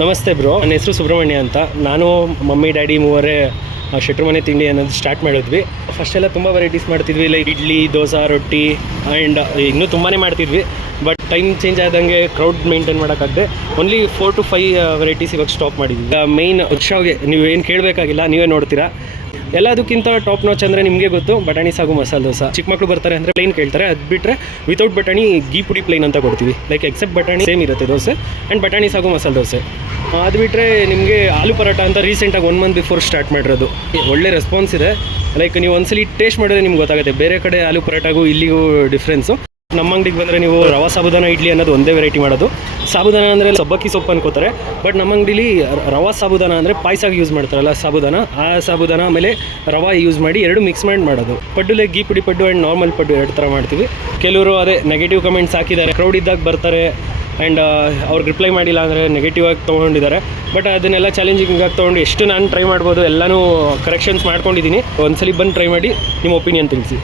ನಮಸ್ತೆ ಬ್ರೋ, ನನ್ನ ಹೆಸರು ಸುಬ್ರಹ್ಮಣ್ಯ ಅಂತ. ನಾನು ಮಮ್ಮಿ ಡ್ಯಾಡಿ ಮೂವರೇ ಶೆಟ್ರು ಮನೆ ತಿಂಡಿ ಅನ್ನೋದು ಸ್ಟಾರ್ಟ್ ಮಾಡಿದ್ವಿ. ಫಸ್ಟೆಲ್ಲ ತುಂಬ ವೆರೈಟೀಸ್ ಮಾಡ್ತಿದ್ವಿ, ಲೈಕ್ ಇಡ್ಲಿ, ದೋಸೆ, ರೊಟ್ಟಿ ಆ್ಯಂಡ್ ಇನ್ನೂ ತುಂಬಾ ಮಾಡ್ತಿದ್ವಿ. ಬಟ್ ಟೈಮ್ ಚೇಂಜ್ ಆದಂಗೆ ಕ್ರೌಡ್ ಮೇಂಟೈನ್ ಮಾಡೋಕ್ಕಾಗದೆ ಓನ್ಲಿ 4 to 5 ವೆರೈಟೀಸ್ ಇವಾಗ ಸ್ಟಾಪ್ ಮಾಡಿದ್ವಿ. ಮೇಯ್ನ್ ಉತ್ಸವಗೆ ನೀವು ಏನು ಕೇಳಬೇಕಾಗಿಲ್ಲ, ನೀವೇ ನೋಡ್ತೀರಾ. ಎಲ್ಲದಕ್ಕಿಂತ ಟಾಪ್ ನಾಚ್ ಅಂದರೆ ನಿಮಗೆ ಗೊತ್ತು, ಬಟಾಣಿ ಸಾಗು ಮಸಾಲೆ ದೋಸೆ. ಚಿಕ್ಕ ಮಕ್ಕಳು ಬರ್ತಾರೆ ಅಂದರೆ ಪ್ಲೇನ್ ಕೇಳ್ತಾರೆ, ಅದು ಬಿಟ್ಟರೆ ವಿತೌಟ್ ಬಟಾಣಿ ಗೀ ಪುಡಿ ಪ್ಲೇನ್ ಅಂತ ಕೊಡ್ತೀವಿ. ಲೈಕ್ ಎಕ್ಸೆಪ್ಟ್ ಬಟಾಣಿ ಸೇಮ್ ಇರುತ್ತೆ ದೋಸೆ ಆ್ಯಂಡ್ ಬಟಾಣಿ ಸಾಗು ಮಸಾಲೆ ದೋಸೆ. ಅದು ಬಿಟ್ಟರೆ ನಿಮಗೆ ಆಲೂ ಪರೋಟ ಅಂತ ರೀಸೆಂಟಾಗಿ 1 month ಬಿಫೋರ್ ಸ್ಟಾರ್ಟ್ ಮಾಡಿರೋದು. ಒಳ್ಳೆ ರೆಸ್ಪಾನ್ಸ್ ಇದೆ. ಲೈಕ್ ನೀವು ಒಂದ್ಸಲಿ ಟೇಸ್ಟ್ ಮಾಡಿದ್ರೆ ನಿಮ್ಗೆ ಗೊತ್ತಾಗುತ್ತೆ ಬೇರೆ ಕಡೆ ಆಲೂ ಪರೋಟಾಗೂ ಇಲ್ಲಿಗೂ ಡಿಫ್ರೆನ್ಸು. ನಮ್ಮ ಅಂಗಡಿಗೆ ಬಂದರೆ ನೀವು ರವಾ ಸಾಬುದಾನ ಇಡ್ಲಿ ಅನ್ನೋದು ಒಂದೇ ವೆರೈಟಿ ಮಾಡೋದು. ಸಾಬುದಾನ ಅಂದರೆ ಸಬ್ಬಕ್ಕಿ ಸೊಪ್ಪು ಅನ್ಕೋತಾರೆ, ಬಟ್ ನಮ್ಮ ಅಂಗಡಿಲಿ ರವಾ ಸಾಬುದಾನ ಅಂದರೆ ಪಾಯಸಾಗಿ ಯೂಸ್ ಮಾಡ್ತಾರಲ್ಲ ಸಾಬುದಾನ, ಆ ಸಾಬುದಾನ ಆಮೇಲೆ ರವಾ ಯೂಸ್ ಮಾಡಿ ಎರಡು ಮಿಕ್ಸ್ ಮಾಡಿ ಮಾಡೋದು. ಪಡ್ಡು ಲೈಕ್ ಗೀ ಪುಡಿ ಪಡ್ಡು ಆ್ಯಂಡ್ ನಾರ್ಮಲ್ ಪಡ್ಡು 2 ಥರ ಮಾಡ್ತೀವಿ. ಕೆಲವರು ಅದೇ ನೆಗೆಟಿವ್ ಕಮೆಂಟ್ಸ್ ಹಾಕಿದ್ದಾರೆ, ಕ್ರೌಡ್ ಇದ್ದಾಗ ಬರ್ತಾರೆ ಆ್ಯಂಡ್ ಅವ್ರಿಗೆ ರಿಪ್ಲೈ ಮಾಡಿಲ್ಲ ಅಂದರೆ ನೆಗೆಟಿವ್ ಆಗಿ ತೊಗೊಂಡಿದ್ದಾರೆ. ಬಟ್ ಅದನ್ನೆಲ್ಲ ಚಾಲೆಂಜಿಂಗ್ ಆಗಿ ತೊಗೊಂಡು ಎಷ್ಟು ನಾನು ಟ್ರೈ ಮಾಡ್ಬೋದು ಎಲ್ಲನೂ ಕರೆಕ್ಷನ್ಸ್ ಮಾಡ್ಕೊಂಡಿದ್ದೀನಿ. ಒಂದ್ಸಲಿ ಬಂದು ಟ್ರೈ ಮಾಡಿ ನಿಮ್ಮ ಒಪಿನಿಯನ್ ತಿಳಿಸಿ.